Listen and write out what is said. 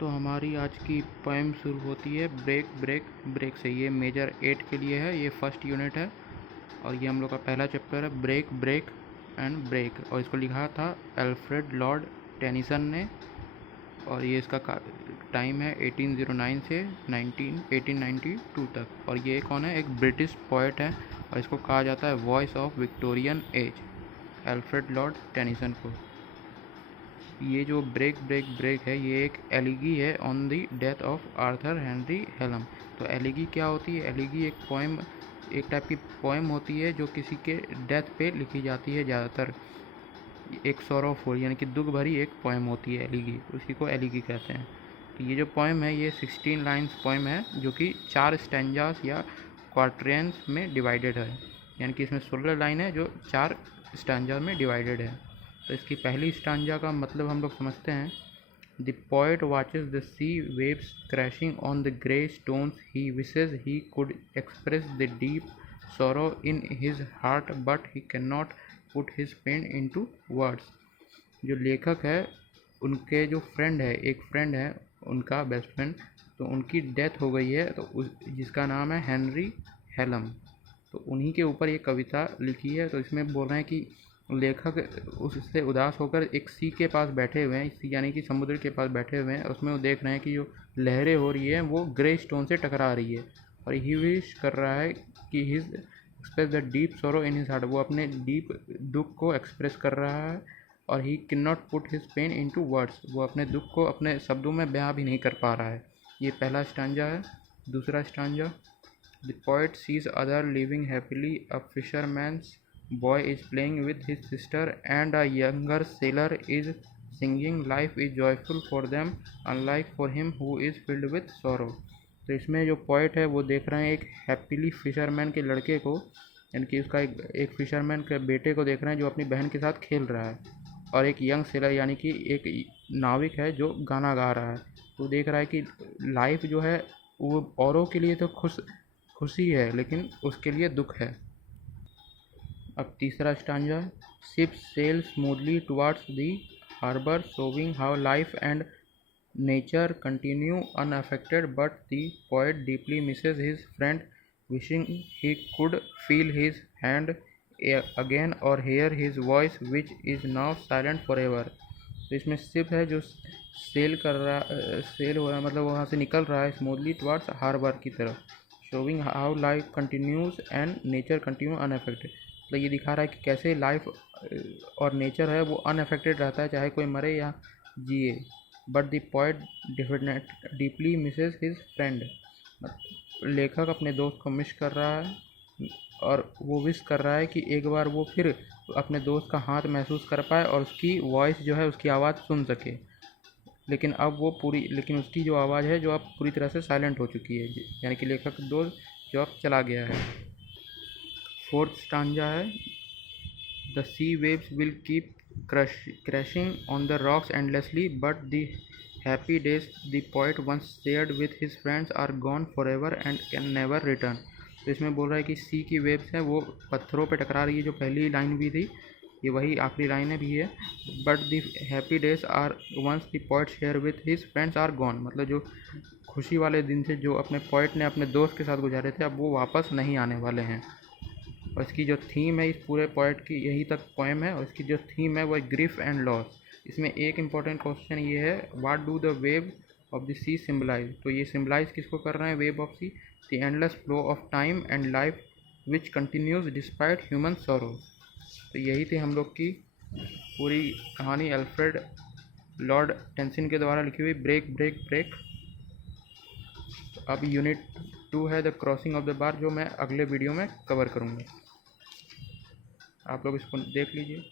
तो हमारी आज की पोएम शुरू होती है ब्रेक ब्रेक ब्रेक से। ये मेजर 8 के लिए है, ये फर्स्ट यूनिट है और ये हम लोग का पहला चैप्टर है, ब्रेक ब्रेक एंड ब्रेक। और इसको लिखा था अल्फ्रेड लॉर्ड टेनिसन ने और ये इसका टाइम है 1809 से 1892 तक। और ये कौन है? एक ब्रिटिश पोएट है और इसको कहा जाता है voice of Victorian age, Alfred Lord Tennyson को। ये जो ब्रेक ब्रेक ब्रेक है ये एक एलिगी है on the death of Arthur Henry Hallam. तो एलिगी क्या होती है? एलिगी एक पोएम, एक टाइप की पोएम होती है जो किसी के डेथ पे लिखी जाती है ज़्यादातर। एक सॉरोफुल यानी कि दुख भरी एक पोएम होती है एलिगी, उसी को एलिगी कहते हैं। तो ये जो पोएम है ये 16 लाइन्स पोएम है जो कि 4 स्टैंजास या क्वार्ट्रेंस में डिवाइडेड है। यानी कि इसमें 16 लाइन है जो 4 स्टैंजा में डिवाइडेड है। तो इसकी पहली स्टांजा का मतलब हम लोग समझते हैं। The poet watches the sea waves crashing on the grey stones, he wishes he could express the deep sorrow in his heart but he cannot put his pen into words। जो लेखक है उनके जो फ्रेंड है, एक friend है उनका best friend, तो उनकी डेथ हो गई है, तो जिसका नाम है हेनरी हेलम। तो उन्हीं के ऊपर ये कविता लिखी है। तो इसमें बोल रहे हैं कि लेखक उससे उदास होकर एक सी के पास बैठे हुए हैं, सी यानी कि समुद्र के पास बैठे हुए हैं। उसमें वो देख रहे हैं कि जो लहरें हो रही है वो ग्रे स्टोन से टकरा रही है और ही विश कर रहा है कि his express the deep sorrow in his heart, वो अपने डीप दुख को एक्सप्रेस कर रहा है। और he can not put his pain into words, वो अपने दुख को अपने शब्दों में बयां भी नहीं कर पा रहा है। ये पहला स्टांजा है। दूसरा stanza, the poet sees other living happily, a fisherman's boy is playing with his sister and a younger sailor is singing, life is joyful for them unlike for him who is filled with sorrow। तो इसमें जो poet है वो देख रहे हैं एक happily fisherman के लड़के को, यानी कि उसका एक फिशरमैन के बेटे को देख रहे हैं जो अपनी बहन के साथ खेल रहा है, और एक यंग सेलर यानी कि एक नाविक है जो गाना गा रहा है। तो देख रहा है कि लाइफ जो है वो औरों के लिए तो खुशी है लेकिन उसके लिए दुख है। अब तीसरा stanza, ship sail smoothly towards the harbour showing how life and nature continue unaffected but the poet deeply misses his friend, wishing he could feel his hand again और hear his voice which is now silent forever. तो इसमें ship है जो cell कर रहा, cell हो रहा है मतलब वहाँ से निकल रहा है स्मूथली टुवर्ड्स हार्बर की तरफ, showing how life continues and nature continue unaffected. तो ये दिखा रहा है कि कैसे लाइफ और नेचर है वो अनअफेक्टेड रहता है चाहे कोई मरे या जिए। But the poet deeply misses his friend, लेखक अपने दोस्त को मिस कर रहा है और वो विश कर रहा है कि एक बार वो फिर अपने दोस्त का हाथ महसूस कर पाए और उसकी वॉइस जो है, उसकी आवाज़ सुन सके। लेकिन अब वो लेकिन उसकी जो आवाज़ है जो अब पूरी तरह से साइलेंट हो चुकी है, यानी कि लेखक दोस्त जो अब चला गया है। फोर्थ स्टांजा है, the sea waves will keep crashing on the rocks endlessly but the happy days the poet once shared with his friends are gone forever and can never return। तो इसमें बोल रहा है कि सी की वेव्स हैं वो पत्थरों पे टकरा रही है, जो पहली लाइन भी थी ये वही आखिरी लाइन भी है। But the happy days are once the poet share with his friends are gone, मतलब जो खुशी वाले दिन थे जो अपने पोएट ने अपने दोस्त के साथ गुजारे थे अब वो वापस नहीं आने वाले हैं। और इसकी जो थीम है इस पूरे पोएट की, यहीं तक पोएम है, और इसकी जो थीम है वो है ग्रीफ एंड लॉस। इसमें एक इम्पॉर्टेंट क्वेश्चन ये है, what do the wave of the sea symbolize. तो ये सिम्बलाइज किसको कर रहे हैं? Wave of sea, the endless flow of time and life which continues despite human sorrow. तो यही थी हम लोग की पूरी कहानी अल्फ्रेड लॉर्ड टेनिसन के द्वारा लिखी हुई ब्रेक ब्रेक ब्रेक। अब यूनिट 2 है the crossing of the bar, जो मैं अगले वीडियो में कवर करूँगा। आप लोग इसको देख लीजिए।